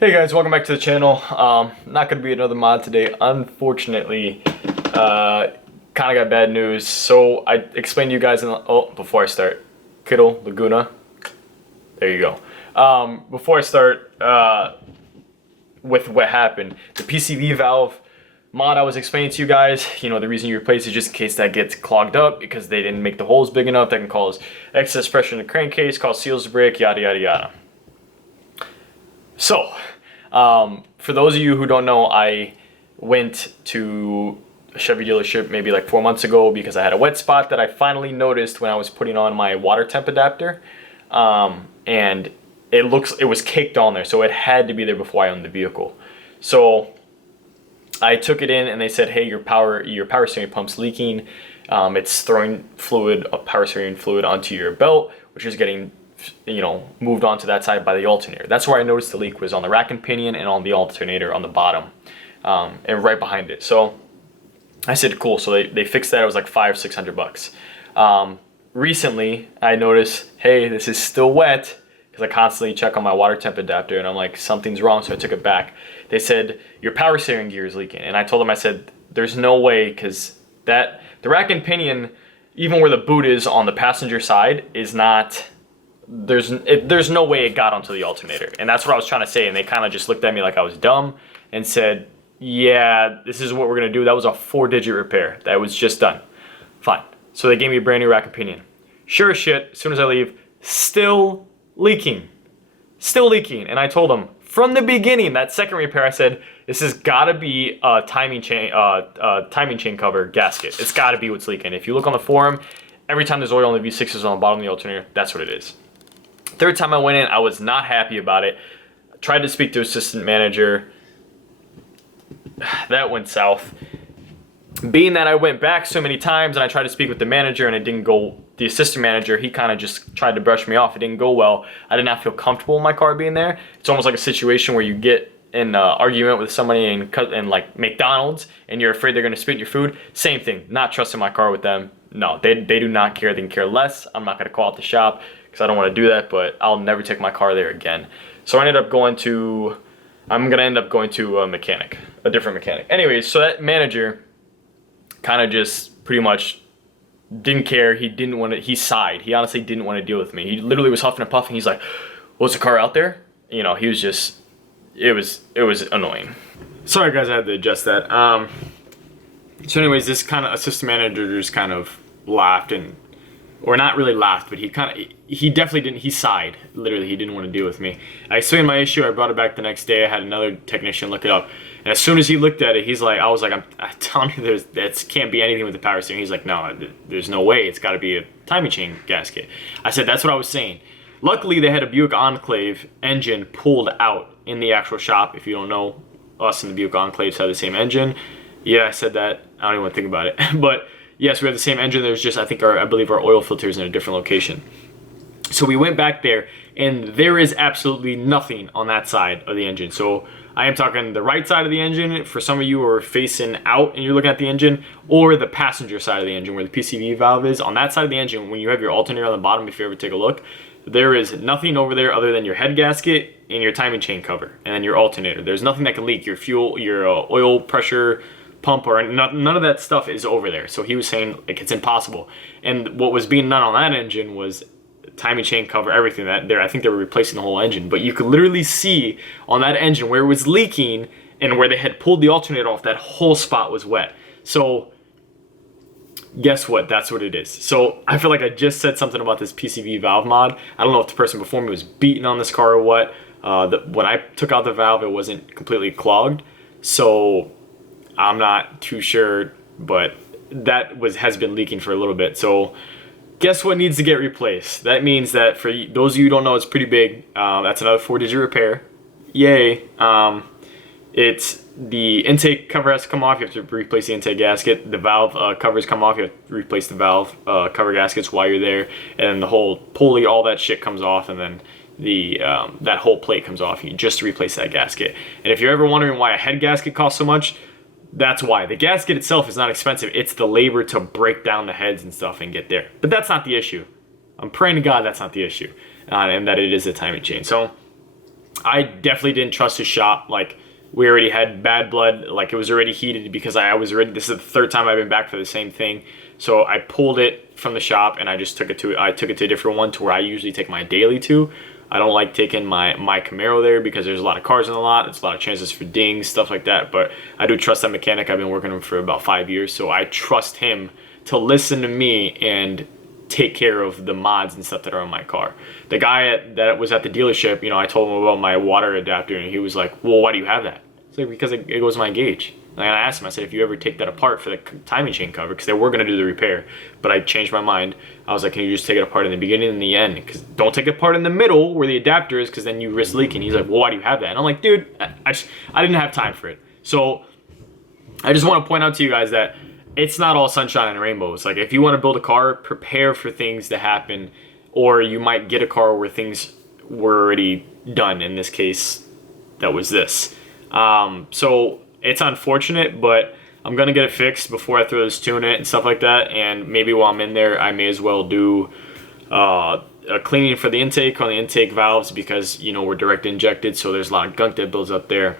Hey guys, welcome back to the channel. Not gonna be another mod today, unfortunately. Kind of got bad news. So I explained to you guys before I start, Kittle, Laguna. There you go. Before I start with what happened, the PCV valve mod I was explaining to you guys, the reason you replace it just in case that gets clogged up because they didn't make the holes big enough. That can cause excess pressure in the crankcase, cause seals to break, yada yada yada. So, for those of you who don't know, I went to a Chevy dealership maybe like 4 months ago because I had a wet spot that I finally noticed when I was putting on my water temp adapter. And it was caked on there, so it had to be there before I owned the vehicle. So I took it in and they said, hey, your power steering pump's leaking. It's throwing power steering fluid onto your belt, which is getting moved onto that side by the alternator. That's where I noticed the leak was on the rack and pinion and on the alternator on the bottom, and right behind it. So I said, cool. So they fixed that. It was like $500-600. Recently, I noticed, hey, this is still wet because I constantly check on my water temp adapter, and I'm like, something's wrong. So I took it back. They said your power steering gear is leaking, and I told them, I said, there's no way, because the rack and pinion, even where the boot is on the passenger side, is not. There's no way it got onto the alternator. And that's what I was trying to say. And they kind of just looked at me like I was dumb and said, yeah, this is what we're going to do. That was a 4-digit repair. That was just done. Fine. So they gave me a brand new rack and pinion. Sure as shit, as soon as I leave, still leaking. Still leaking. And I told them from the beginning, that second repair, I said, this has got to be a timing chain cover gasket. It's got to be what's leaking. If you look on the forum, every time there's oil on the V6s on the bottom of the alternator, that's what it is. Third time I went in, I was not happy about it. I tried to speak to assistant manager. That went south. Being that I went back so many times and I tried to speak with the manager and it didn't go, the assistant manager, he kind of just tried to brush me off. It didn't go well. I did not feel comfortable in my car being there. It's almost like a situation where you get in an argument with somebody in like McDonald's and you're afraid they're going to spit your food. Same thing, not trusting my car with them. No, they do not care. They can care less. I'm not going to call out the shop because I don't want to do that, but I'll never take my car there again. So I'm going to end up going to a mechanic, a different mechanic. Anyways, so that manager kind of just pretty much didn't care. He sighed. He honestly didn't want to deal with me. He literally was huffing and puffing. He's like, was the car out there? He was just, it was annoying. Sorry guys, I had to adjust that. So anyways, this kind of assistant manager just kind of laughed or not really laughed, but he definitely didn't, he sighed. Literally, he didn't want to deal with me. I explained my issue, I brought it back the next day, I had another technician look it up, and as soon as he looked at it, I was like, I'm telling you, that can't be anything with the power steering. He's like, no, there's no way, it's gotta be a timing chain gasket. I said, that's what I was saying. Luckily, they had a Buick Enclave engine pulled out in the actual shop. If you don't know, us and the Buick Enclaves have the same engine. Yeah, I said that, I don't even want to think about it, but yes, we have the same engine. There's just, I believe our oil filter is in a different location. So we went back there, and there is absolutely nothing on that side of the engine. So I am talking the right side of the engine for some of you who are facing out and you're looking at the engine, or the passenger side of the engine where the PCV valve is. On that side of the engine, when you have your alternator on the bottom, if you ever take a look, there is nothing over there other than your head gasket and your timing chain cover, and then your alternator. There's nothing that can leak. Your fuel, your oil pressure pump, or none of that stuff is over there. So he was saying like it's impossible. And what was being done on that engine was timing chain cover, everything that there. I think they were replacing the whole engine, but you could literally see on that engine where it was leaking and where they had pulled the alternator off, that whole spot was wet. So guess what? That's what it is. So I feel like I just said something about this PCV valve mod. I don't know if the person before me was beating on this car or what. When I took out the valve, it wasn't completely clogged. So I'm not too sure, but that has been leaking for a little bit. So guess what needs to get replaced? That means that for those of you who don't know, it's pretty big. That's another 4-digit repair. Yay. It's the intake cover has to come off. You have to replace the intake gasket. The valve covers come off. You have to replace the valve cover gaskets while you're there. And then the whole pulley, all that shit comes off. And then that whole plate comes off. You just replace that gasket. And if you're ever wondering why a head gasket costs so much, that's why. The gasket itself is not expensive. It's the labor to break down the heads and stuff and get there. But that's not the issue. I'm praying to God that's not the issue. And that it is a timing chain. So I definitely didn't trust his shop. Like, we already had bad blood. Like, it was already heated because I was already, this is the third time I've been back for the same thing. So I pulled it from the shop and I just took it to a different one to where I usually take my daily to. I don't like taking my Camaro there because there's a lot of cars in the lot. There's a lot of chances for dings, stuff like that. But I do trust that mechanic. I've been working with him for about 5 years. So I trust him to listen to me and take care of the mods and stuff that are on my car. The guy that was at the dealership, I told him about my water adapter and he was like, well, why do you have that? It's like, because it goes to my gauge. And I asked him, I said, if you ever take that apart for the timing chain cover, because they were going to do the repair, but I changed my mind. I was like, can you just take it apart in the beginning and the end? Because don't take it apart in the middle where the adapter is, because then you risk leaking. He's like, well, why do you have that? And I'm like, dude, I didn't have time for it. So I just want to point out to you guys that it's not all sunshine and rainbows. Like, if you want to build a car, prepare for things to happen, or you might get a car where things were already done. In this case, that was this. So it's unfortunate, but I'm gonna get it fixed before I throw this tune in it and stuff like that. And maybe while I'm in there, I may as well do a cleaning for the intake on the intake valves, because we're direct injected, so there's a lot of gunk that builds up there.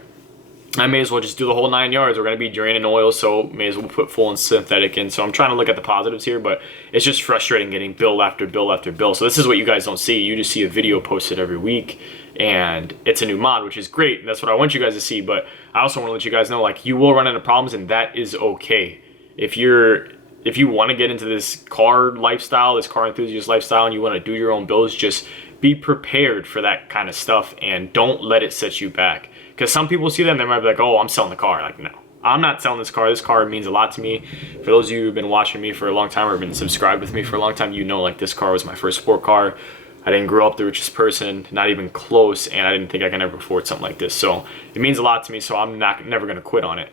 I may as well just do the whole 9 yards. We're going to be draining oil, so may as well put full and synthetic in. So I'm trying to look at the positives here, but it's just frustrating getting bill after bill after bill. So this is what you guys don't see. You just see a video posted every week, and it's a new mod, which is great. That's what I want you guys to see, but I also want to let you guys know, like, you will run into problems, and that is okay. If you want to get into this car lifestyle, this car enthusiast lifestyle, and you want to do your own builds, just be prepared for that kind of stuff, and don't let it set you back. Because some people see them, they might be like, oh, I'm selling the car. Like, no, I'm not selling this car. This car means a lot to me. For those of you who've been watching me for a long time or been subscribed with me for a long time, like, this car was my first sport car. I didn't grow up the richest person, not even close, and I didn't think I could ever afford something like this. So it means a lot to me, so I'm never going to quit on it.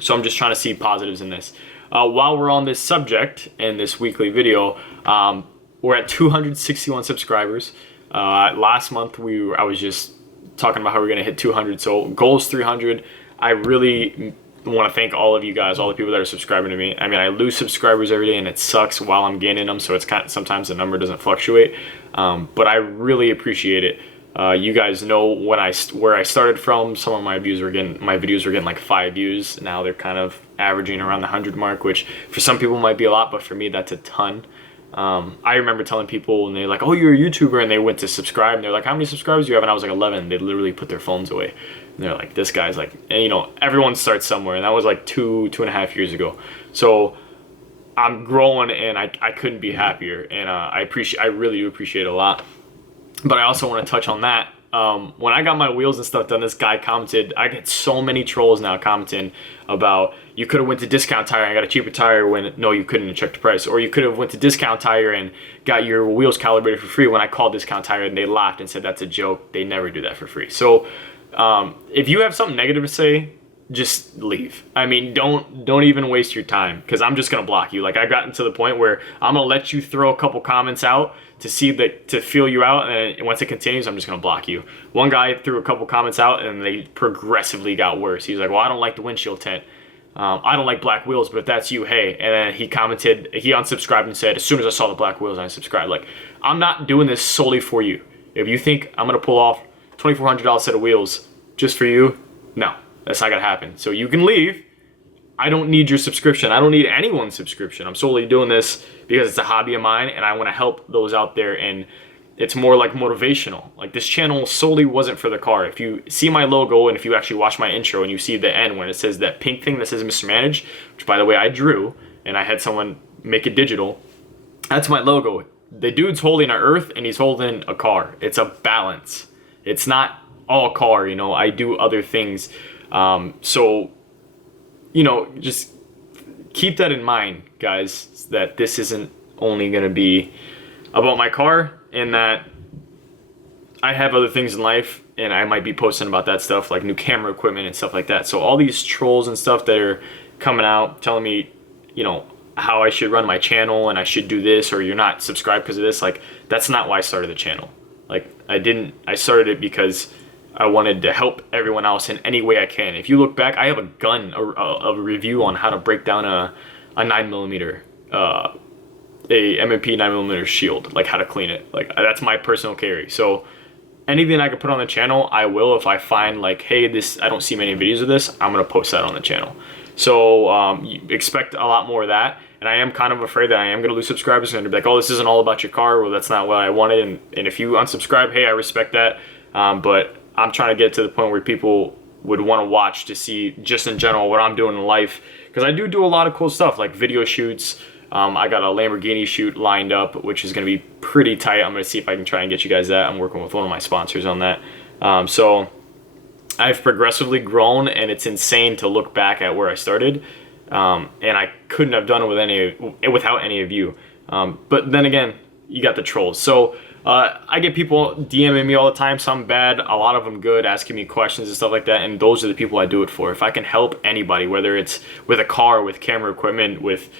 So I'm just trying to see positives in this. While we're on this subject in this weekly video, we're at 261 subscribers. Last month, I was just talking about how we're going to hit 200. So goal is 300. I really want to thank all of you guys, all the people that are subscribing to me. I mean, I lose subscribers every day and it sucks while I'm gaining them. So it's sometimes the number doesn't fluctuate. But I really appreciate it. You guys know where I started from. Some of my videos were getting like 5 views. Now they're kind of averaging around the 100 mark, which for some people might be a lot, but for me, that's a ton. I remember telling people, and they're like, oh, you're a YouTuber, and they went to subscribe, and they're like, how many subscribers do you have? And I was like 11. They literally put their phones away, and they're like, this guy's like, and everyone starts somewhere, and that was like two and a half years ago. So I'm growing, and I couldn't be happier, and I really do appreciate it a lot. But I also want to touch on that. When I got my wheels and stuff done, this guy commented, I get so many trolls now commenting about, you could have went to Discount Tire and got a cheaper tire when, no, you couldn't, and check the price. Or you could have went to Discount Tire and got your wheels calibrated for free when I called Discount Tire, and they laughed and said that's a joke. They never do that for free. So if you have something negative to say, just leave. I mean, don't even waste your time, because I'm just going to block you. Like, I've gotten to the point where I'm going to let you throw a couple comments out to feel you out, and then once it continues, I'm just going to block you. One guy threw a couple comments out, and they progressively got worse. He's like, well, I don't like the windshield tint. I don't like black wheels, but if that's you, hey. And then he commented, he unsubscribed and said, as soon as I saw the black wheels, I unsubscribed. Like, I'm not doing this solely for you. If you think I'm going to pull off $2,400 set of wheels just for you, no, that's not going to happen. So you can leave. I don't need your subscription. I don't need anyone's subscription. I'm solely doing this because it's a hobby of mine, and I want to help those out there, and it's more like motivational. Like, this channel solely wasn't for the car. If you see my logo, and if you actually watch my intro and you see the end when it says that pink thing that says Mr. Manage, which, by the way, I drew, and I had someone make it digital, that's my logo. The dude's holding an earth and he's holding a car. It's a balance. It's not all car, I do other things. So, just keep that in mind, guys, that this isn't only going to be about my car, and that I have other things in life, and I might be posting about that stuff, like new camera equipment and stuff like that. So all these trolls and stuff that are coming out telling me, how I should run my channel and I should do this, or you're not subscribed because of this, like, that's not why I started the channel. Like, I started it because I wanted to help everyone else in any way I can. If you look back, I have a review on how to break down a 9mm, a M&P 9mm shield, like how to clean it. Like, that's my personal carry. So anything I can put on the channel, I will. If I find like, hey, this, I don't see many videos of this, I'm gonna post that on the channel. So you expect a lot more of that. And I am kind of afraid that I am gonna lose subscribers and they're like, oh, this isn't all about your car. Well, that's not what I wanted. And if you unsubscribe, hey, I respect that. But I'm trying to get to the point where people would want to watch to see just in general what I'm doing in life. Because I do a lot of cool stuff like video shoots. I got a Lamborghini shoot lined up, which is going to be pretty tight. I'm going to see if I can try and get you guys that. I'm working with one of my sponsors on that. So I've progressively grown, and it's insane to look back at where I started. And I couldn't have done it without any of you. But then again, you got the trolls. So I get people DMing me all the time, some bad, a lot of them good, asking me questions and stuff like that, and those are the people I do it for. If I can help anybody, whether it's with a car, with camera equipment, with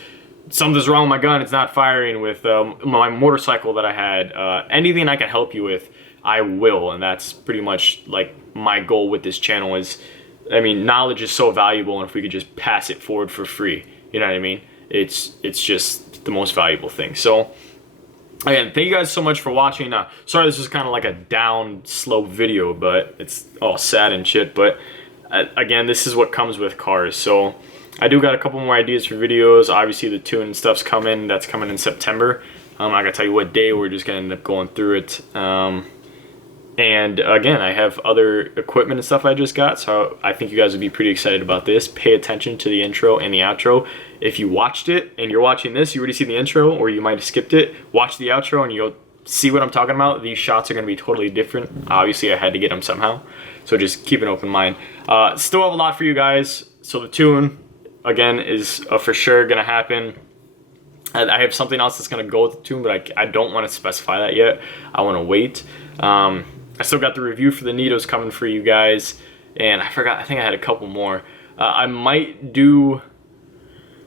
something's wrong with my gun, it's not firing, with my motorcycle that I had, anything I can help you with, I will. And that's pretty much like my goal with this channel is, I mean, knowledge is so valuable, and if we could just pass it forward for free, you know what I mean? It's just the most valuable thing. So again, thank you guys so much for watching. Sorry this is kind of like a down, slow video, but it's all sad and shit. But again, this is what comes with cars. So I do got a couple more ideas for videos. Obviously, the tune stuff's coming. That's coming in September. I'm not gonna tell you what day. We're just gonna end up going through it. And again, I have other equipment and stuff I just got, so I think you guys would be pretty excited about this. Pay attention to the intro and the outro. If you watched it and you're watching this, you already see the intro, or you might have skipped it. Watch the outro and you'll see what I'm talking about. These shots are going to be totally different. Obviously, I had to get them somehow, so just keep an open mind. Still have a lot for you guys. So the tune, again, is for sure going to happen. I have something else that's going to go with the tune, but I don't want to specify that yet. I want to wait. I still got the review for the Nitos coming for you guys, and I forgot, I think I had a couple more. I might do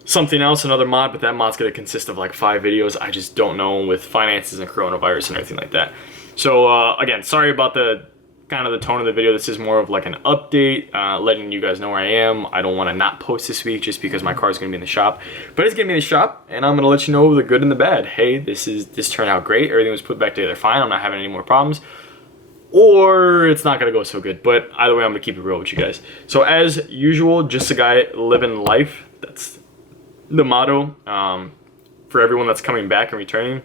something else, another mod, but that mod's going to consist of like 5 videos. I just don't know with finances and coronavirus and everything like that. So again, sorry about the kind of the tone of the video. This is more of like an update, letting you guys know where I am. I don't want to not post this week just because my car is going to be in the shop, but it's going to be in the shop, and I'm going to let you know the good and the bad. Hey, this turned out great. Everything was put back together fine. I'm not having any more problems. Or it's not gonna go so good, but either way, I'm gonna keep it real with you guys. So as usual, just a guy living life. That's the motto. For everyone that's coming back and returning,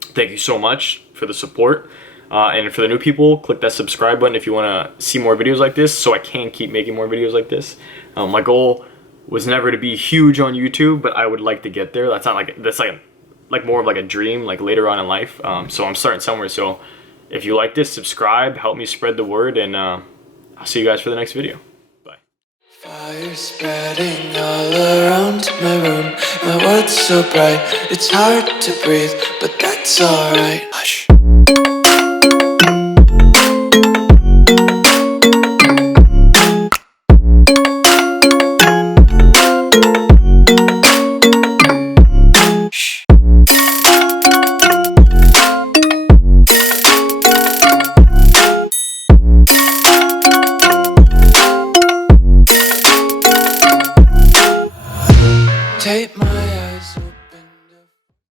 thank you so much for the support. And for the new people, click that subscribe button if you want to see more videos like this, so I can keep making more videos like this. My goal was never to be huge on YouTube, but I would like to get there. That's like more of like a dream, like later on in life. So I'm starting somewhere. So if you like this, subscribe, help me spread the word, and I'll see you guys for the next video. Bye. Fire spreading all around my room. My world's so bright, it's hard to breathe, but that's alright. Hush.